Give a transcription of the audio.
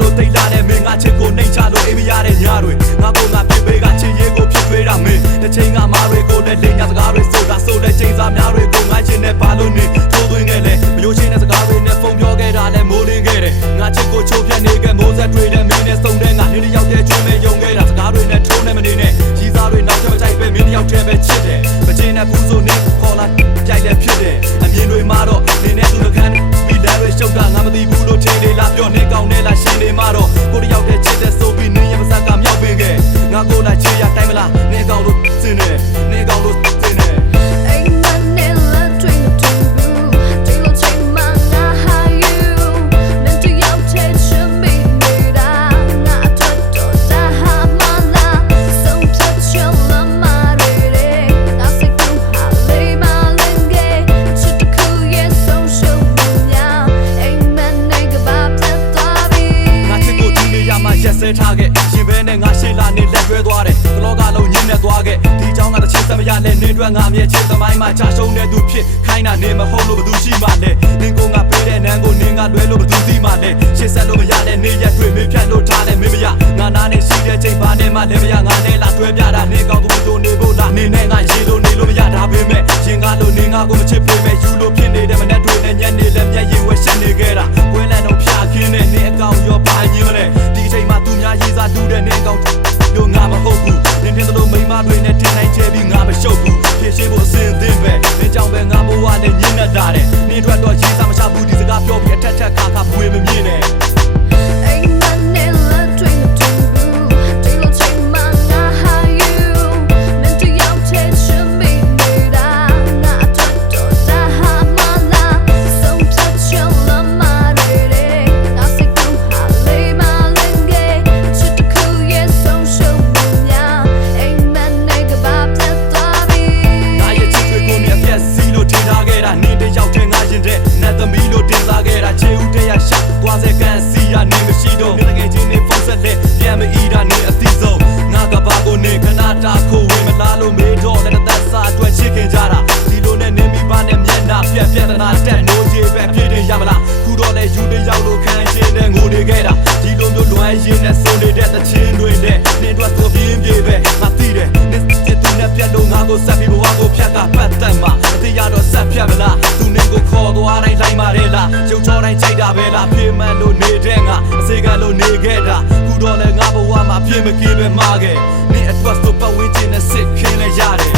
လို့တိတ်လာတဲ့မင်းငါချစ်ကိုနှိမ်ချလို့အိမ်မရတဲ့ညတွေငါကိုငါပြစ်ပေးကချစ်ရေးကိုဖြစ်ထွေးတာမင်းတစ်ချိန်ကမားတွေကိုလည်းလိမ်ညာစကားတွေဆိုတာဆိုတဲ့ချိန်စာများတွေကိုငါချင်းနဲ့ပါလို့နေထိုးသွင်းခဲ့လေမယိုးချင်းတဲ့စကားတွေနဲ့ဖုန်းပြောခဲ့တာလည်းမိုးလင်းခဲ့တယ်ငါချစ်ကိုချိုးပြတ်နေခဲ့မိုးဆက်တွေတဲ့မင်းနဲ့စုံတဲ့ငါနေ့တစ်ယောက်တည်းကျွေးမဲ့ယုံခဲ့တာစကားတွေနဲ့ထိုးနေမနေနဲ့ကြီးစားတွေနောက်ထပ်မကြိုက်ပဲမင်းတစ်ယောက်တည်းပဲချစ်တယ်မချင်းနဲ့ဘူးဆိုနေခေါ်လာကြိုက်လည်းဖြစ်တယ်အမြင်တွေမှာတော့နေနဲ့သူတို့ခံပြီးလဲရရှုပ်တာငါမသိဘူးလို့ထင်နေလားပြောနေကောင်းနေလားရှင်းနေမှာတော့ကိုတစ်ယောက်တည်းချစ်တဲ့ဆိုပြီးနေရမစကမြောက်ပင်ခဲ့ငါကိုလာချေရတိုင်းမလားနေကောင်းလို့စင်နေနေကောင်းလို့စင်နေထားခဲ့ရှင်ဘဲနဲ့ငါရှေ့လာနေလက်တွဲသွားတယ်တလောကလုံးညင်းနေသွားခဲ့ဒီเจ้าငါတစ်ချက်သမရလဲနေတွက်ငါမြဲချစ်သမိုင်းမှာချရှုံးတဲ့သူဖြစ်ခိုင်းတာနေမဟုတ်လို့ဘသူရှိမှလဲနင်ကိုငါပေးတဲ့နန်းကိုနင်ကလွဲလို့ဘသူသိမှလဲရှေ့ဆက်လို့မရတဲ့နေရက်တွေမင်းဖြတ်လို့ထားတယ်မင်းမရငါနာနေရှိတဲ့ချိန်ပါနဲ့မှလည်းမရငါနဲ့လာတွဲပြတာနေကောင်းသူတို့နေဖို့လားနေနဲ့ငါရေလို့နေလို့မရတာပဲမဲ့ရင်ကားလို့နေငါကိုမချစ်ပေးမဲ့ယူလို့ဖြစ်နေတဲ့မနဲ့တွေနဲ့ညနေလည်းမျက်ရည်ဝဲရှက်နေခဲ့တာဝဲလန်တော့ဖျားခင်းနဲ့နေအကောင်ရောပါရင်မလဲဒီချိန်မှာသူများရေးစားတူတဲ့နေကောင်းတို့ငါမဟုတ်ဘူးနင်တင်တို့မိမတွေနဲ့တင်နိုင်ချဲပြီးငါမရှုပ်ဘူးဖြစ်ရှိဖို့အစဉ်သင်းပဲနင်ကြောင့်ပဲငါဘဝနဲ့ညှင်းနေတာတဲ့နင်တို့တော့ရေးစားမချဘူးဒီစကားပြောပြီးအထက်ထက်ခါခါပွေမမြင်နဲ့သွားစေကန်စီရနေမရှိတော့ငငယ်ချင်းနေဖုန်းဆက်လက်ပြန်မအီတာနေအသီးဆုံးငါကဘာကိုနေခဏတာခိုးဝင်မလားလို့မေးတော့လည်းသက်စာအတွက်ချစ်ခင်ကြတာဒီလိုနဲ့နေမိပါနဲ့မျက်နှာပြက်ပြက်တနာတက်နိုးကြီးပဲဖြစ်နေရမလားခုတော့လဲယူတဲ့ရောက်လို့ခံရှင်းတဲ့ငိုနေခဲ့တာဒီလိုမျိုးလွမ်းရင်းနဲ့ဆုံးနေတဲ့သချင်းတွေနဲ့နင်တို့ဆိုပြင်းပြေပဲငါသိတယ်နင်စစ်သူနဲ့ပြတ်လို့ငါကိုဆက်ပြီးဘဝကိုဖြတ်ကပတ်သက်မှာအသေးရတော့ဆက်ဖြတ်မလားသူနဲ့ကိုခေါ်သွားတိုင်းလိုက်ပါလေလားရုပ်ချောတိုင်းကြိုက်တာပဲလားပြေမှန်လို့နေတဲ့ငါအစေကလို့နေခဲ့တာခုတော့လဲငါဘဝမှာပြေမကင်းပဲမှာခဲ့နင်အတွက်ဆိုပတ်ဝန်းကျင်နဲ့စစ်ခင်းလဲရတယ်